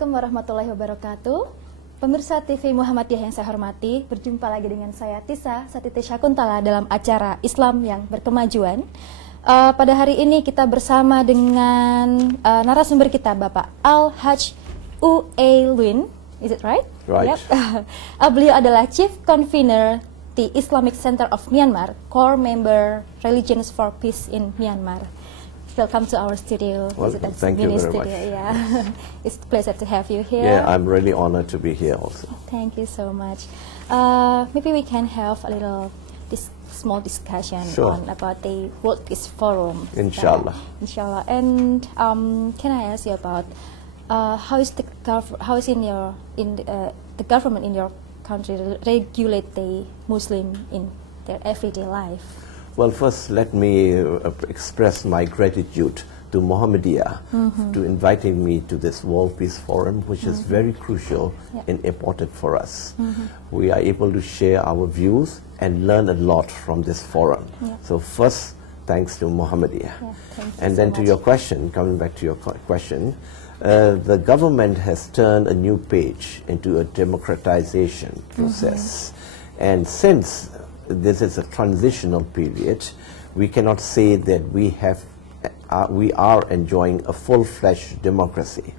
Assalamualaikum warahmatullahi wabarakatuh. Pemirsa TV Muhammadiyah yang saya hormati, berjumpa lagi dengan saya Tisa Satiti Syakuntala dalam acara Islam yang Berkemajuan. Pada hari ini kita bersama dengan narasumber kita, Bapak Al-Hajj U'ailuin. Is it right? Right. Yep. Beliau adalah Chief Convener the Islamic Center of Myanmar, core member Religions for Peace in Myanmar. Welcome to our studio. Well, thank you very much. Yeah. It's a pleasure to have you here. Yeah, I'm really honored to be here also. Thank you so much. Maybe we can have a little small discussion on about the World Peace Forum. Inshallah. Inshallah. And can I ask you about how is the government in your country regulate the Muslim in their everyday life? Well, first let me express my gratitude to Muhammadiyah to inviting me to this World Peace Forum, which is very crucial and important for us. We are able to share our views and learn a lot from this forum. So first, thanks to Muhammadiyah. And then to your question, coming back to your question, the government has turned a new page into a democratization process. And since this is a transitional period, we cannot say that we are enjoying a full-fledged democracy.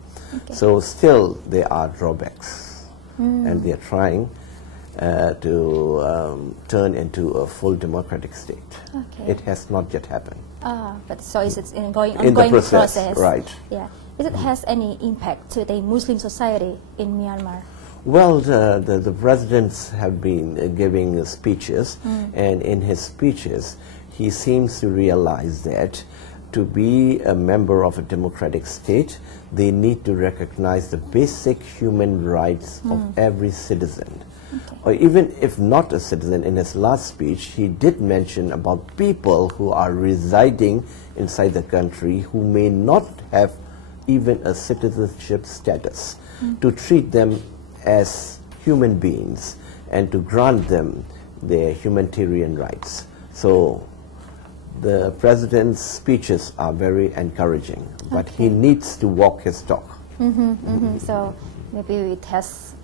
So still there are drawbacks, and they are trying to turn into a full democratic state. It has not yet happened. But so is it ongoing process? Right. Yeah. Is it has any impact to the Muslim society in Myanmar? Well, the presidents have been giving speeches, and in his speeches, he seems to realize that to be a member of a democratic state, they need to recognize the basic human rights of every citizen. Or even if not a citizen, in his last speech, he did mention about people who are residing inside the country who may not have even a citizenship status, to treat them as human beings and to grant them their humanitarian rights. So the president's speeches are very encouraging, but he needs to walk his talk. So maybe it has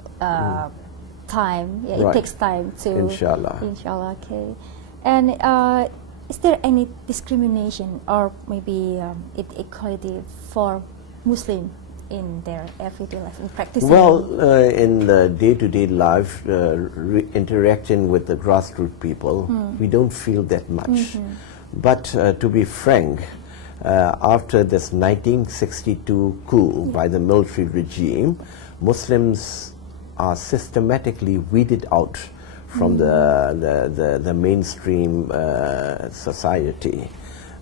time. Yeah, Right. It takes time to. Inshallah. Inshallah. Okay. And is there any discrimination or maybe equality for Muslim in their everyday life, in practicing? Well, in the day-to-day life, interacting with the grassroots people, we don't feel that much. But to be frank, after this 1962 coup by the military regime, Muslims are systematically weeded out from the mainstream society.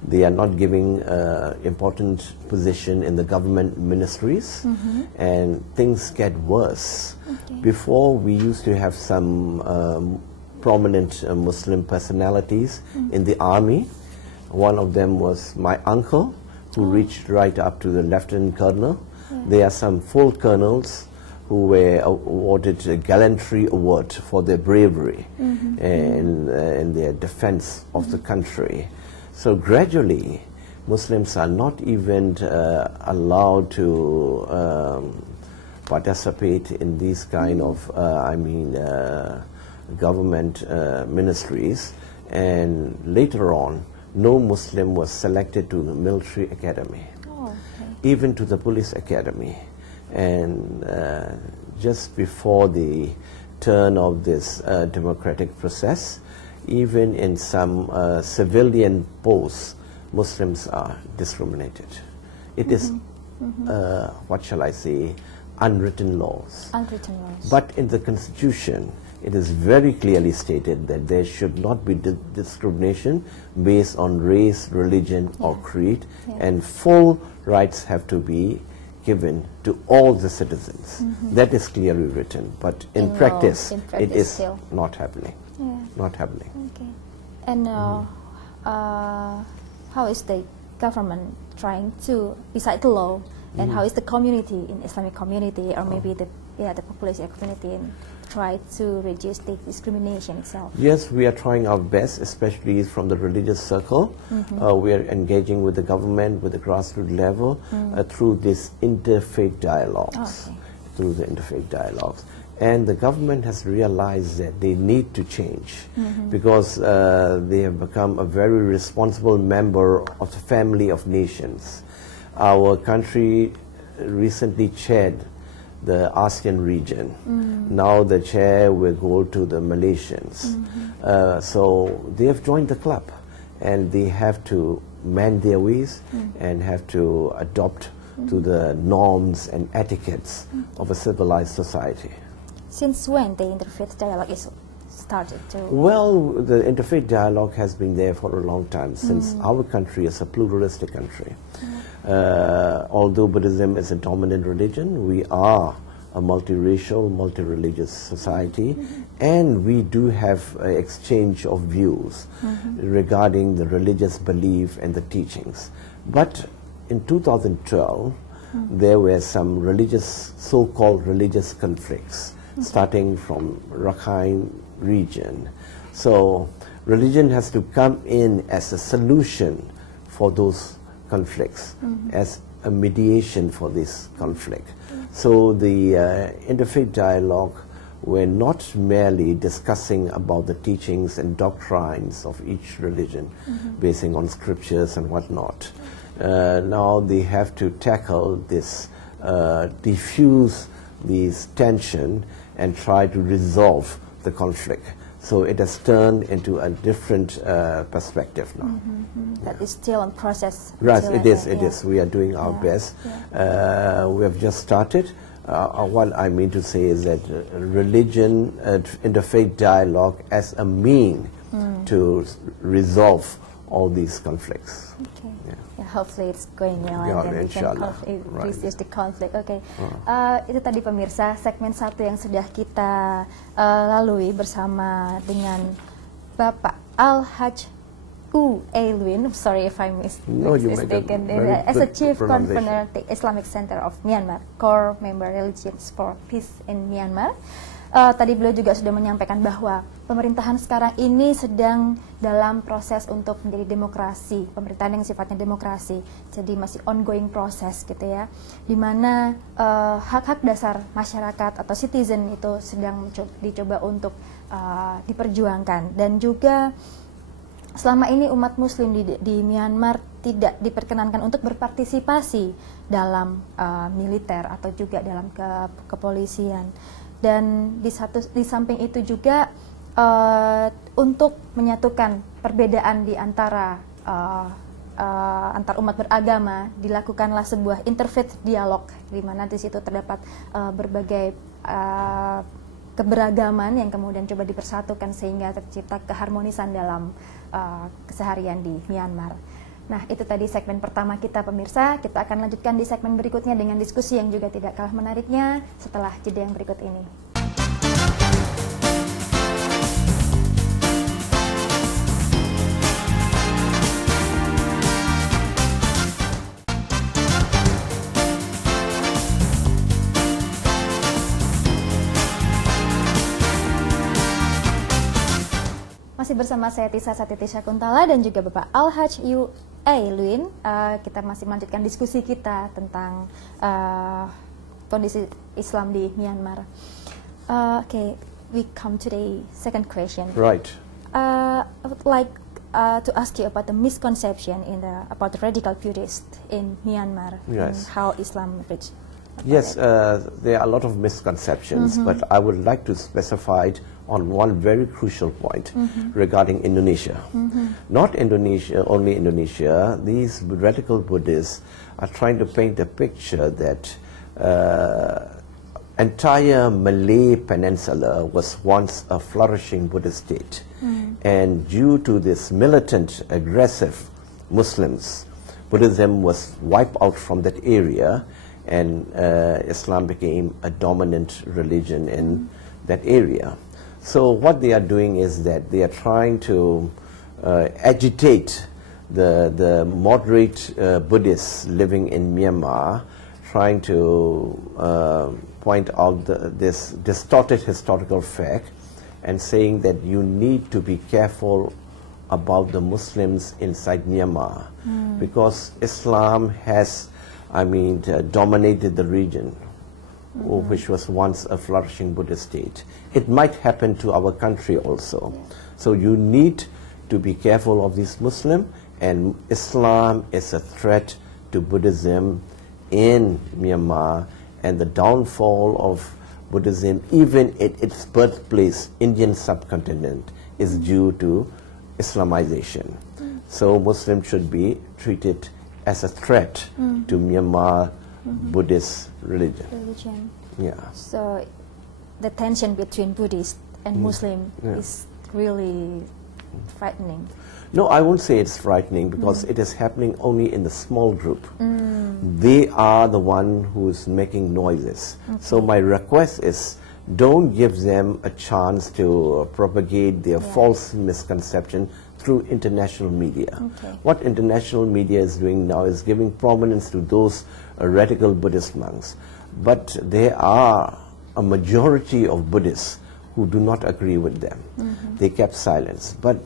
They are not giving important position in the government ministries, and things get worse. Before, we used to have some prominent Muslim personalities in the army. One of them was my uncle, who reached right up to the lieutenant colonel. There are some full colonels who were awarded a gallantry award for their bravery and their defense of the country. So gradually, Muslims are not even allowed to participate in these kind of, government ministries. And later on, no Muslim was selected to the military academy, even to the police academy. And just before the turn of this democratic process, even in some civilian posts, Muslims are discriminated. It is, what shall I say, unwritten laws. Unwritten laws. But in the Constitution, it is very clearly stated that there should not be discrimination based on race, religion, or creed, and full rights have to be given to all the citizens. That is clearly written, but in practice it is still not happening. Not happening. Okay. And how is the government trying to decide the law, and how is the community in Islamic community, or maybe the population community, try to reduce the discrimination itself? Yes, we are trying our best, especially from the religious circle. We are engaging with the government, with the grassroots level, through these interfaith dialogues. through the interfaith dialogues. And the government has realized that they need to change because they have become a very responsible member of the family of nations. Our country recently chaired the ASEAN region. Now the chair will go to the Malaysians. So they have joined the club, and they have to mend their ways and have to adopt to the norms and etiquettes of a civilized society. Since when the interfaith dialogue is started to? Well, the interfaith dialogue has been there for a long time, since our country is a pluralistic country. Although Buddhism is a dominant religion, we are a multiracial, multi-religious society, and we do have an exchange of views regarding the religious belief and the teachings. But in 2012, there were some religious, so-called religious conflicts, starting from Rakhine region. So religion has to come in as a solution for those conflicts, as a mediation for this conflict. So the interfaith dialogue were not merely discussing about the teachings and doctrines of each religion, basing on scriptures and whatnot. Now they have to tackle this, diffuse this tension and try to resolve the conflict. So it has turned into a different perspective now. That is still in process. Right, still it is. We are doing our best. We have just started. What I mean to say is that religion, interfaith dialogue as a mean to resolve all these conflicts. Okay. Hopefully it's going well and then we can reduce the conflict. Okay. Itu tadi pemirsa segmen 1 yang sudah kita lalui bersama dengan Bapak Al-Haj Alwin. Sorry if I mistaken. As a Chief Convener the Islamic Center of Myanmar, Core Member Religions for Peace in Myanmar. Tadi beliau juga sudah menyampaikan bahwa pemerintahan sekarang ini sedang dalam proses untuk menjadi demokrasi, pemerintahan yang sifatnya demokrasi, jadi masih ongoing proses gitu ya, di mana hak-hak dasar masyarakat atau citizen itu sedang dicoba untuk diperjuangkan, dan juga selama ini umat muslim di Myanmar tidak diperkenankan untuk berpartisipasi dalam militer atau juga dalam kepolisian. Dan di samping itu juga untuk menyatukan perbedaan di antara antar umat beragama, dilakukanlah sebuah interfaith dialog, di mana di situ terdapat berbagai keberagaman yang kemudian coba dipersatukan sehingga tercipta keharmonisan dalam keseharian di Myanmar. Nah, itu tadi segmen pertama kita pemirsa. Kita akan lanjutkan di segmen berikutnya dengan diskusi yang juga tidak kalah menariknya setelah jeda yang berikut ini. Masih bersama saya Tisa Satiti Kuntala dan juga Bapak Al-Haj Alwin. Kita masih melanjutkan diskusi kita tentang kondisi Islam di Myanmar. Okay, we come to the second question. Right. I would like to ask you about the misconception about the radical Buddhists in Myanmar. Yes. And how Islam reached. Yes, there are a lot of misconceptions, but I would like to specify it on one very crucial point regarding Indonesia. Not Indonesia, only Indonesia. These radical Buddhists are trying to paint a picture that entire Malay Peninsula was once a flourishing Buddhist state. And due to this militant, aggressive Muslims, Buddhism was wiped out from that area, and Islam became a dominant religion in that area. So what they are doing is that they are trying to agitate the moderate Buddhists living in Myanmar, trying to point out this distorted historical fact and saying that you need to be careful about the Muslims inside Myanmar because Islam has dominated the region which was once a flourishing Buddhist state. It might happen to our country also. So you need to be careful of this Muslim, and Islam is a threat to Buddhism in Myanmar, and the downfall of Buddhism, even at its birthplace, Indian subcontinent, is due to Islamization. So Muslims should be treated as a threat to Myanmar Buddhist religion. Yeah. So the tension between Buddhist and Muslim is really frightening. No, I won't say it's frightening, because it is happening only in the small group. They are the one who is making noises. So my request is, don't give them a chance to propagate their false misconception through international media. What international media is doing now is giving prominence to those radical Buddhist monks. But there are a majority of Buddhists who do not agree with them. They kept silence. But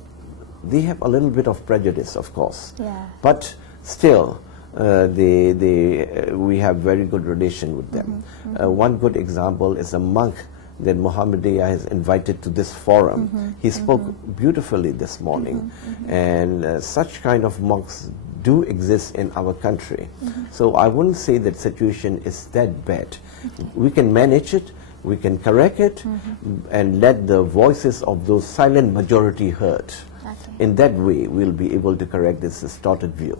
they have a little bit of prejudice, of course. But still, we have very good relation with them. One good example is a monk that Muhammadiyah has invited to this forum. He spoke beautifully this morning, and such kind of monks do exist in our country. So I wouldn't say that situation is that bad. We can manage it, we can correct it, and let the voices of those silent majority heard. In that way, we'll be able to correct this distorted view.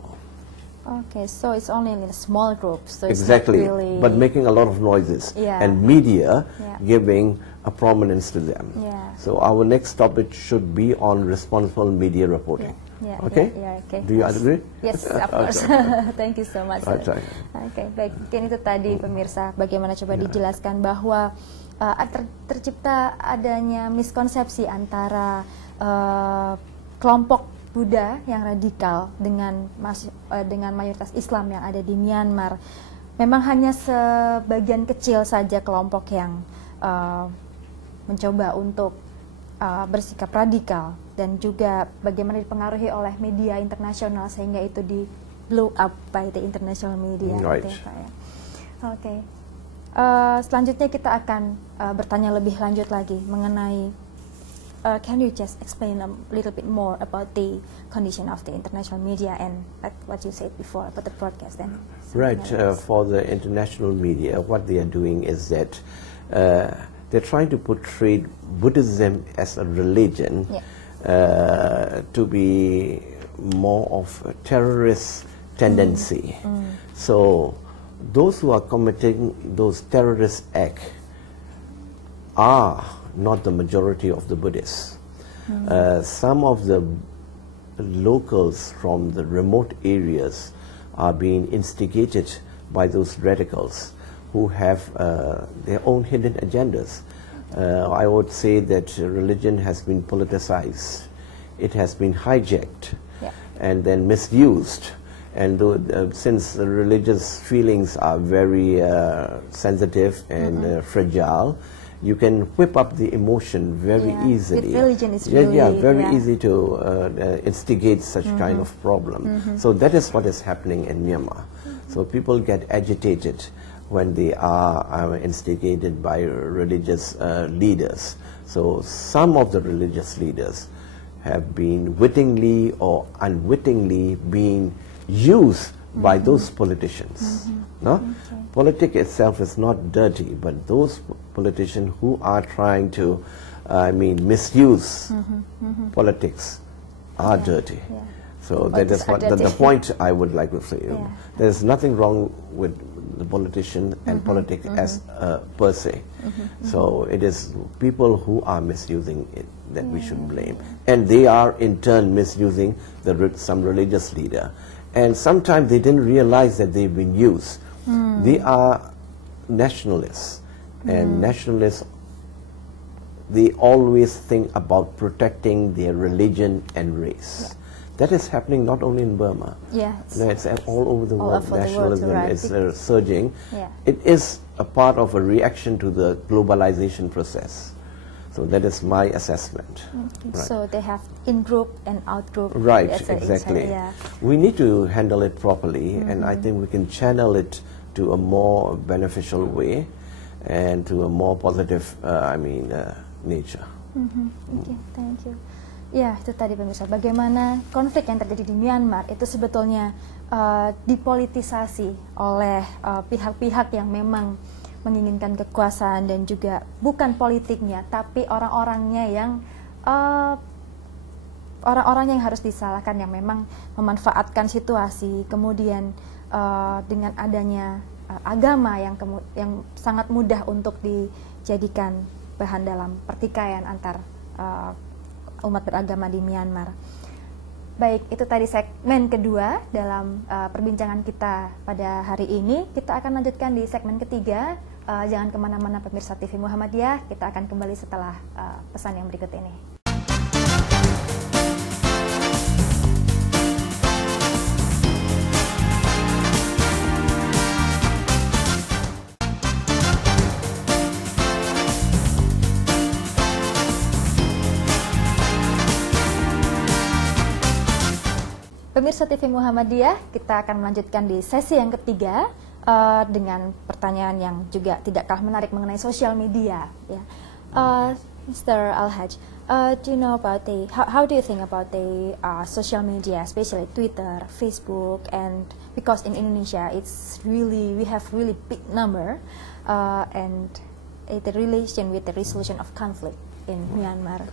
Okay, so it's only in a small group. So it's Exactly, not really but making a lot of noises, and media giving a prominence to them. So our next topic should be on responsible media reporting. Okay? Okay. Do you agree? Yes, of course. Thank you so much. Oke, baik. Mungkin itu tadi pemirsa, bagaimana coba dijelaskan bahwa tercipta adanya miskonsepsi antara kelompok Buddha yang radikal dengan mayoritas Islam yang ada di Myanmar. Memang hanya sebagian kecil saja kelompok yang mencoba untuk bersikap radikal, dan juga bagaimana dipengaruhi oleh media internasional sehingga itu di blow up by the international media. Right. Gitu ya, Pak, ya. Oke. Selanjutnya kita akan bertanya lebih lanjut lagi mengenai can you just explain a little bit more about the condition of the international media and like what you said before about the broadcast and right. For the international media, what they are doing is that they're trying to portray Buddhism as a religion to be more of a terrorist tendency. So those who are committing those terrorist acts are not the majority of the Buddhists. Some of the locals from the remote areas are being instigated by those radicals who have their own hidden agendas. I would say that religion has been politicized. It has been hijacked and then misused. And since the religious feelings are very sensitive and fragile, you can whip up the emotion very easily. With religion is really very easy to instigate such kind of problem. So that is what is happening in Myanmar. So people get agitated when they are instigated by religious leaders. So some of the religious leaders have been wittingly or unwittingly being used by those politicians. No? Politics itself is not dirty, but those politicians who are trying to, misuse politics are dirty. So that is what the point I would like to say. There is nothing wrong with the politician and politics as per se. So it is people who are misusing it that we should blame, and they are in turn misusing some religious leader. And sometimes they didn't realize that they've been used. They are nationalists, and nationalists, they always think about protecting their religion and race. That is happening not only in Burma. It's all over the world. Nationalism is surging. It is a part of a reaction to the globalization process. So that is my assessment. So they have in-group and out-group. Right, exactly. We need to handle it properly, and I think we can channel it to a more beneficial way. and to a more positive, nature. Oke, thank you. Ya, itu tadi pemirsa, bagaimana konflik yang terjadi di Myanmar itu sebetulnya dipolitisasi oleh pihak-pihak yang memang menginginkan kekuasaan dan juga bukan politiknya, tapi orang-orangnya yang orang-orang yang harus disalahkan, yang memang memanfaatkan situasi, kemudian dengan adanya agama yang sangat mudah untuk dijadikan bahan dalam pertikaian antar umat beragama di Myanmar. Baik, itu tadi segmen kedua dalam perbincangan kita pada hari ini. Kita akan lanjutkan di segmen ketiga. Jangan kemana-mana pemirsa TV Muhammadiyah, kita akan kembali setelah pesan yang berikut ini. Pemirsa TV Muhammadiyah, kita akan melanjutkan di sesi yang ketiga dengan pertanyaan yang juga tidak kalah menarik mengenai sosial media. Ya. Mr. Al-Haj, do you know about how do you think about the social media, especially Twitter, Facebook, and because in Indonesia we have really big number and the relation with the resolution of conflict in Myanmar.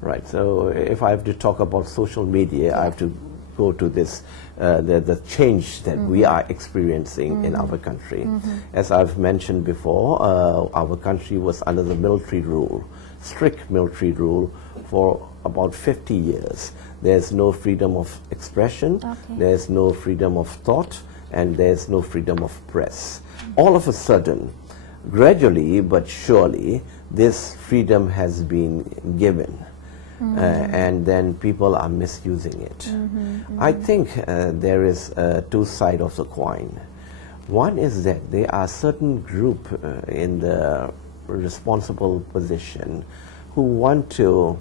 Right. So if I have to talk about social media, I have to go to this the change that we are experiencing in our country. As I've mentioned before, our country was under the military rule, strict military rule, for about 50 years. There's no freedom of expression, there's no freedom of thought, and there's no freedom of press. All of a sudden, gradually but surely, this freedom has been given. And then people are misusing it. I think there is two sides of the coin. One is that there are certain group in the responsible position who want to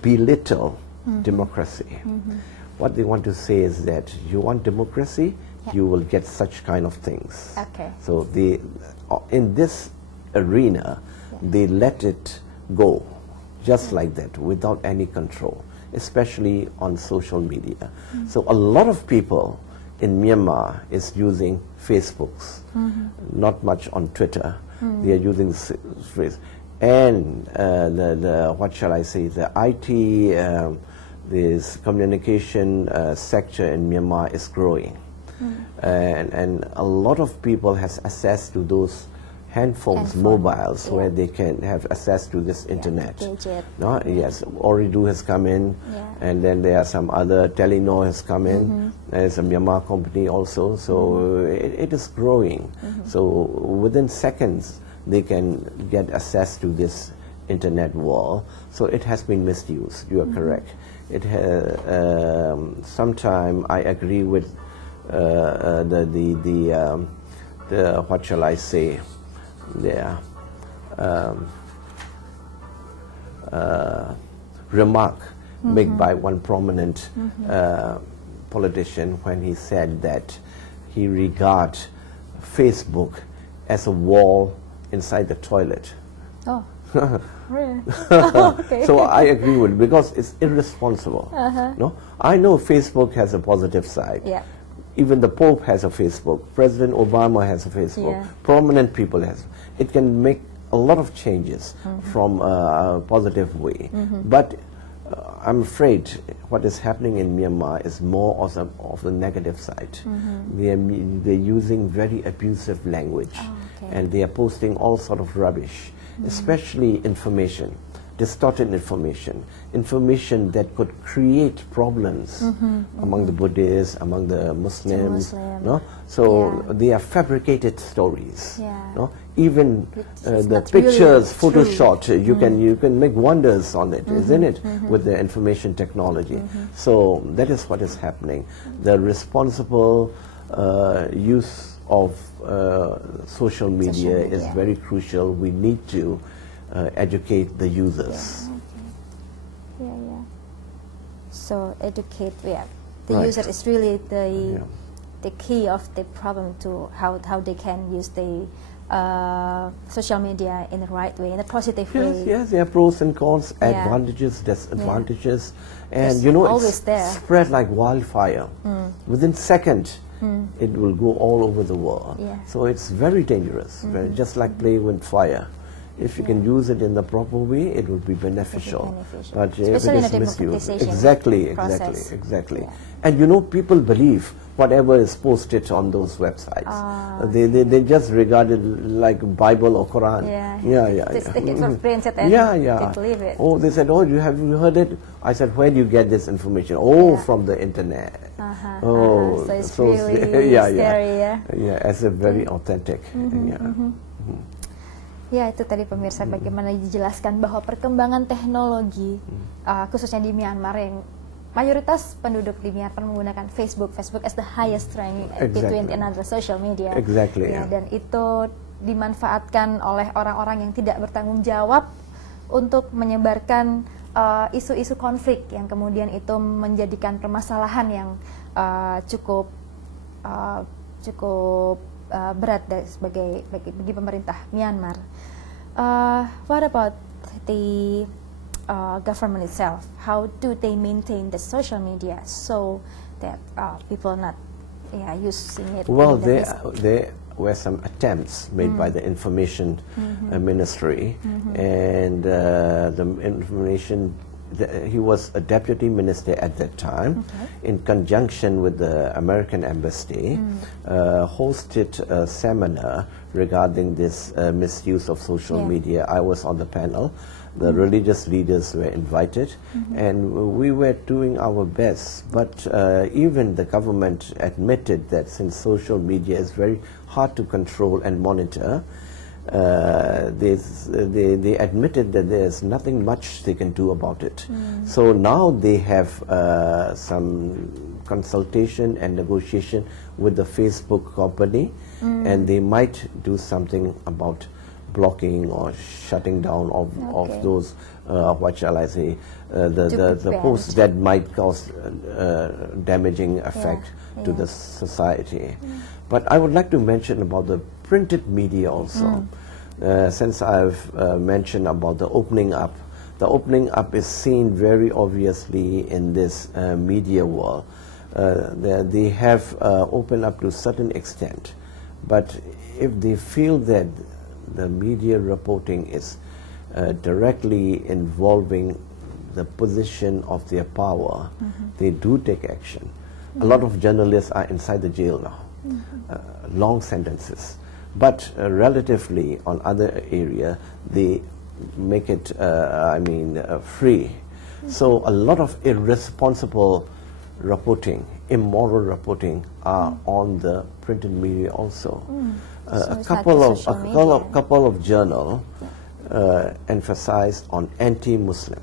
belittle democracy. What they want to say is that you want democracy, you will get such kind of things. So in this arena, they let it go. Just like that, without any control, especially on social media. So a lot of people in Myanmar is using Facebooks, not much on Twitter. They are using Facebook. And what shall I say, the IT, this communication sector in Myanmar is growing. And a lot of people has access to those handphones, mobiles, where they can have access to this internet. No? Yes, Ooredoo has come in, and then there are some other, Telenor has come in. There's a Myanmar company also, so it is growing. So within seconds, they can get access to this internet wall. So it has been misused. You are correct. It sometime I agree with the what shall I say? Remark made by one prominent politician when he said that he regards Facebook as a wall inside the toilet. Oh, really? So I agree with it because it's irresponsible. No, I know Facebook has a positive side. Even the Pope has a Facebook. President Obama has a Facebook. Prominent people has. It can make a lot of changes from a positive way. But I'm afraid what is happening in Myanmar is more of the negative side. They're using very abusive language, and they are posting all sort of rubbish, especially information. Distorted information that could create problems among the Buddhists, among the Muslims. No? So they are fabricated stories. No? Even the pictures, really Photoshop, you can make wonders on it, isn't it? With the information technology. So that is what is happening. The responsible use of social media is very crucial. We need to educate the users. So educate, the user is really the key of the problem to how they can use the social media in the right way, in a positive way. Yes, there are pros and cons, Yeah. advantages, disadvantages, Just and you know, always it's there. spread like wildfire. Within second, it will go all over the world. Yeah. So it's very dangerous, just like playing with fire. If you can use it in the proper way, it will be beneficial. But if Especially in it a is misused, democratization process. exactly. Yeah. And you know, people believe whatever is posted on those websites. They just regard it like Bible or Quran. Just take it for granted and they believe it. Oh, they said, oh, have you heard it? I said, where do you get this information? Oh, from the internet. So it's really scary, as a very authentic. Ya, itu tadi pemirsa bagaimana dijelaskan bahwa perkembangan teknologi khususnya di Myanmar yang mayoritas penduduk di Myanmar menggunakan Facebook as the highest rank between another social media. Dan itu dimanfaatkan oleh orang-orang yang tidak bertanggung jawab untuk menyebarkan isu-isu konflik yang kemudian itu menjadikan permasalahan yang cukup berat bagi pemerintah Myanmar. What about the government itself? How do they maintain the social media so that people not using it? Well, there were some attempts made by the information ministry, and the information. He was a deputy minister at that time, in conjunction with the American embassy, hosted a seminar regarding this misuse of social media. I was on the panel. The religious leaders were invited, and we were doing our best. But even the government admitted that since social media is very hard to control and monitor, they admitted that there's nothing much they can do about it. So now they have some consultation and negotiation with the Facebook company, and they might do something about blocking or shutting down of those, what shall I say, the posts that might cause damaging effect to the society. But I would like to mention about the printed media also. Since I've mentioned about the opening up is seen very obviously in this media world. They have opened up to a certain extent, but if they feel that the media reporting is directly involving the position of their power, they do take action. A lot of journalists are inside the jail now, long sentences. But relatively on other area, they make it, free. So a lot of irresponsible reporting, immoral reporting are on the printed media also. A couple of journal emphasized on anti-Muslim.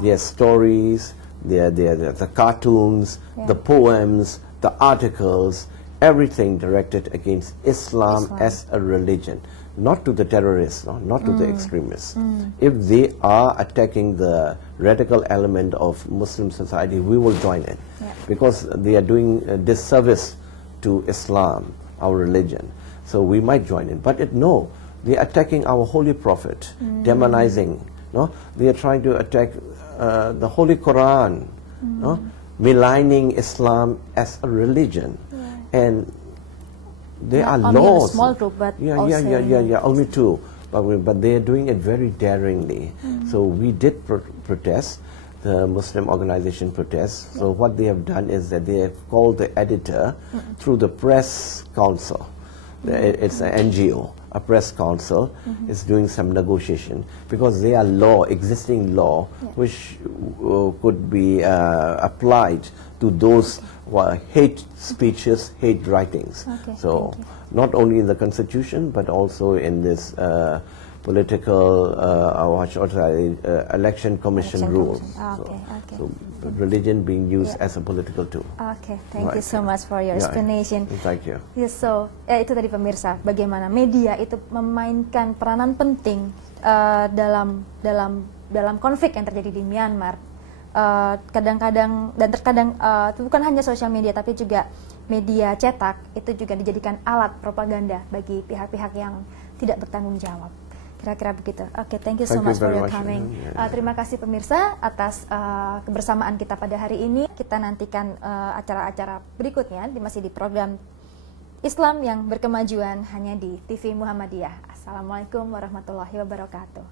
Their stories, the cartoons, the poems, the articles, everything directed against Islam as a religion, not to the terrorists, not to the extremists. If they are attacking the radical element of Muslim society, we will join in, because they are doing a disservice to Islam, our religion. So we might join in. But no, they are attacking our holy prophet, demonizing. No, they are trying to attack the Holy Quran, maligning Islam as a religion. And there are laws. Only a small group, but only two. But they are doing it very daringly. So we did protest. The Muslim organization protests. So what they have done is that they have called the editor through the press council. It's an NGO. A press council is doing some negotiation, because there are existing law which could be applied to those hate speeches, hate writings. So not only in the constitution, but also in this political election commission rules. So religion being used as a political tool. Thank you so much for your explanation. Thank you. So itu tadi pemirsa, bagaimana media itu memainkan peranan penting dalam konflik yang terjadi di Myanmar. kadang-kadang dan terkadang bukan hanya sosial media tapi juga media cetak itu juga dijadikan alat propaganda bagi pihak-pihak yang tidak bertanggung jawab. Kira-kira begitu. Oke, thank you so much for your coming. Terima kasih pemirsa atas kebersamaan kita pada hari ini. Kita nantikan acara-acara berikutnya masih di program Islam yang berkemajuan hanya di TV Muhammadiyah. Assalamualaikum warahmatullahi wabarakatuh.